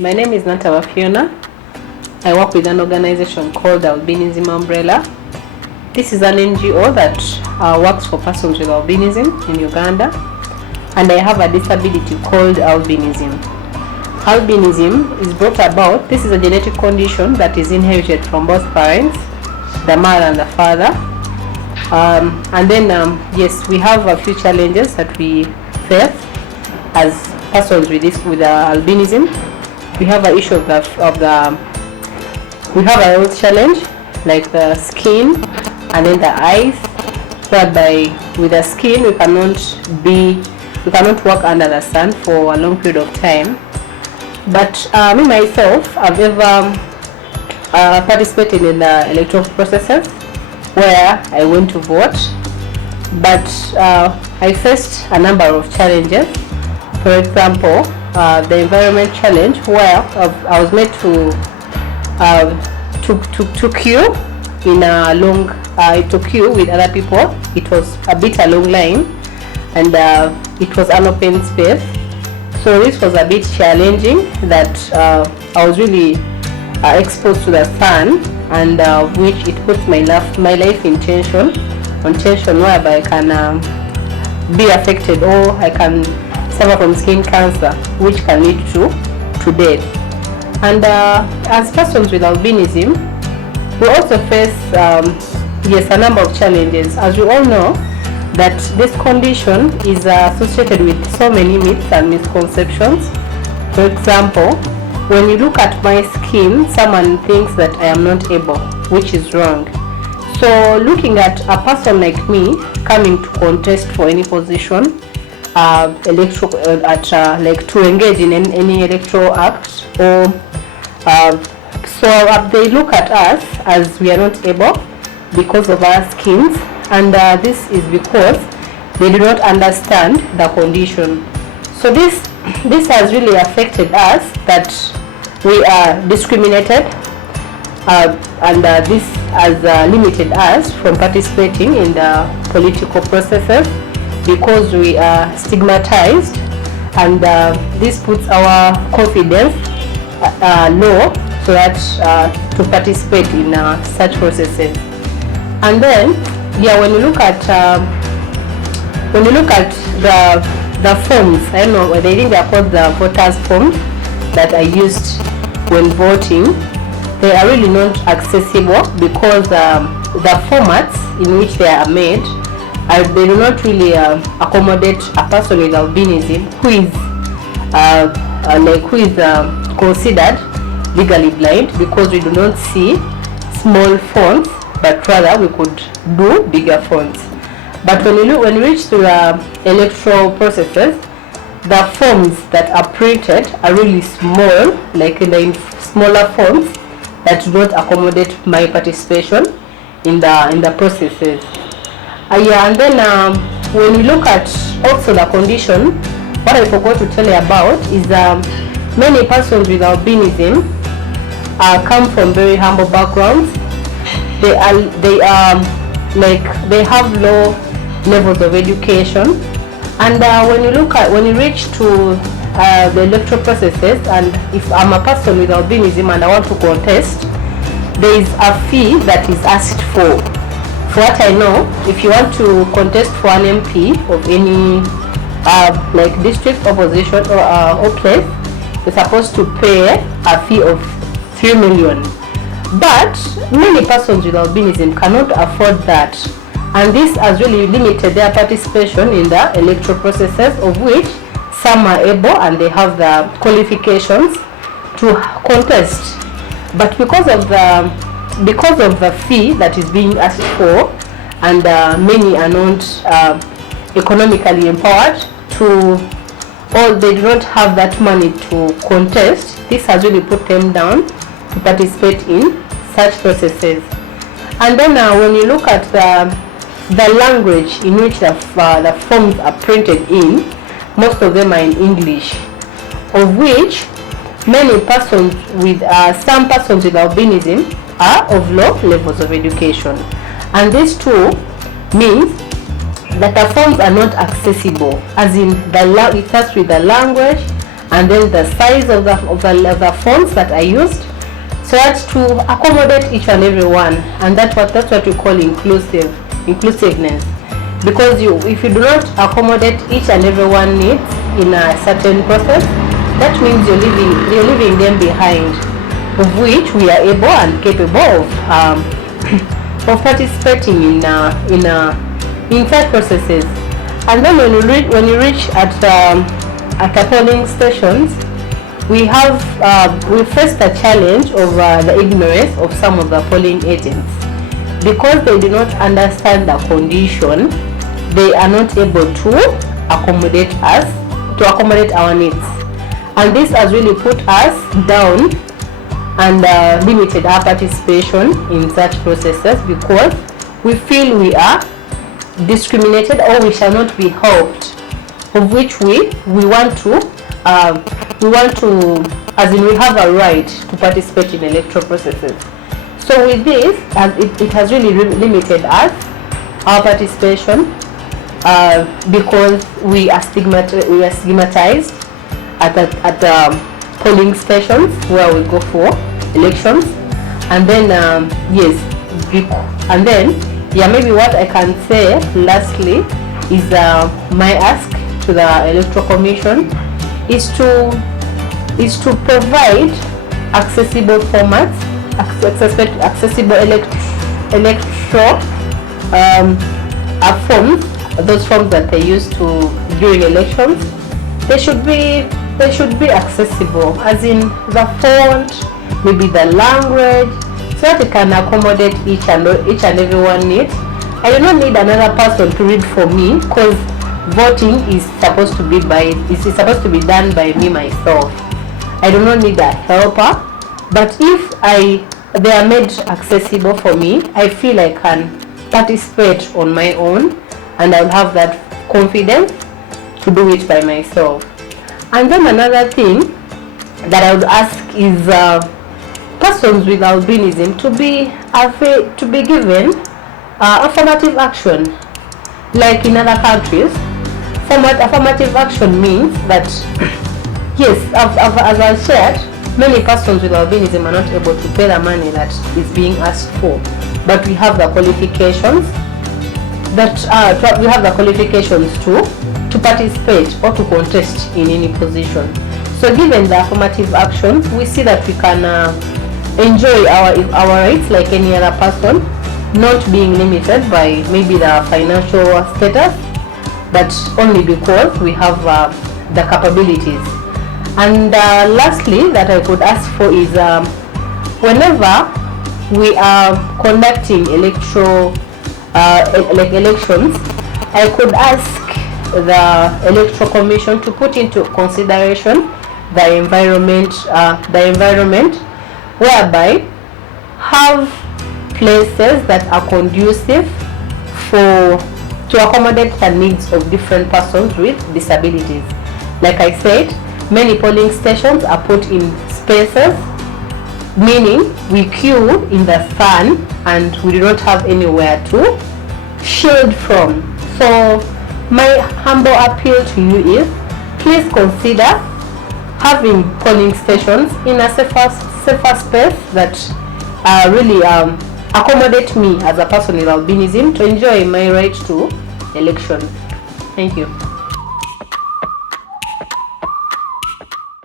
My name is Nantaba Phiona. I work with an organization called ALBINISM Umbrella. This is an NGO that works for persons with albinism in Uganda, and I have a disability called albinism. Albinism is brought about, this is a genetic condition that is inherited from both parents, the mother and the father. Yes, we have a few challenges that we face as persons with albinism. We have an issue we have a health challenge like the skin and then the eyes, whereby with the skin we cannot work under the sun for a long period of time. But me myself, I've ever participated in the electoral processes where I went to vote, but I faced a number of challenges. For example, the environment challenge, where I was made to queue in a long to queue with other people. It was a bit a long line, and it was an open space, so this was a bit challenging. That I was really exposed to the sun, and which it puts my life in tension, whereby I can be affected, or I can suffer from skin cancer, which can lead to death. And as persons with albinism, we also face a number of challenges. As we all know, that this condition is associated with so many myths and misconceptions. For example, when you look at my skin, someone thinks that I am not able, which is wrong. So looking at a person like me coming to contest for any position, to engage in any electoral act, or they look at us as we are not able because of our skins, and this is because they do not understand the condition. So this has really affected us, that we are discriminated, and this has limited us from participating in the political processes, because we are stigmatized, and this puts our confidence low, so that to participate in such processes. And then, when you look at the forms, I don't know, I think they are called the voters forms that are used when voting. They are really not accessible, because the formats in which they are made, they do not really accommodate a person with albinism who is considered legally blind, because we do not see small fonts, but rather we could do bigger fonts. But when you reach to the electoral processes, the forms that are printed are really small, like in the smaller fonts that do not accommodate my participation in the processes. And then when we look at also the condition, what I forgot to tell you about is many persons with albinism come from very humble backgrounds. They have low levels of education, and when you reach to the electoral processes, and if I'm a person with albinism and I want to contest, there is a fee that is asked for. For what I know, if you want to contest for an MP of any district, opposition, or place, you're supposed to pay a fee of 3 million. But many persons with albinism cannot afford that, and this has really limited their participation in the electoral processes, of which some are able and they have the qualifications to contest. But because of the fee that is being asked for, and many are not economically empowered they do not have that money to contest, this has really put them down to participate in such processes. And then when you look at the language in which the forms are printed in, most of them are in English, of which many persons with some persons with albinism are of low levels of education, and this too means that the forms are not accessible, as in it starts with the language, and then the size of the fonts that I used, so that's to accommodate each and every one. And that's what we call inclusiveness. Because if you do not accommodate each and every one needs in a certain process, that means you're leaving them behind, of which we are able and capable of participating in such processes. And then when you reach at the polling stations, we faced a challenge of the ignorance of some of the polling agents. Because they do not understand the condition, they are not able to accommodate our needs. And this has really put us down and limited our participation in such processes, because we feel we are discriminated or we shall not be helped, of which we want to, as in we have a right to participate in electoral processes. So with this, it has really limited us, our participation, because we are stigmatized at the polling stations where we go for elections. And then maybe what I can say lastly is my ask to the Electoral Commission is to provide accessible formats, accessible electoral forms, those forms that they use during elections. They should be accessible, as in the font, maybe the language, so that it can accommodate each and every one needs. I do not need another person to read for me, because voting is supposed to be done by me myself. I do not need a helper. But if they are made accessible for me, I feel I can participate on my own, and I'll have that confidence to do it by myself. And then another thing that I would ask is persons with albinism to be given affirmative action, like in other countries. Affirmative action means that yes, as I shared, many persons with albinism are not able to pay the money that is being asked for, but we have the qualifications to participate or to contest in any position. So given the affirmative action, we see that we can enjoy our rights like any other person, not being limited by maybe the financial status, but only because we have the capabilities. And lastly, that I could ask for is whenever we are conducting elections, I could ask the Electoral Commission to put into consideration the environment, whereby have places that are conducive to accommodate the needs of different persons with disabilities. Like I said, many polling stations are put in spaces, meaning we queue in the sun and we do not have anywhere to shield from. So my humble appeal to you is, please consider having polling stations in a safer space that really accommodate me as a person with albinism to enjoy my right to elections. Thank you.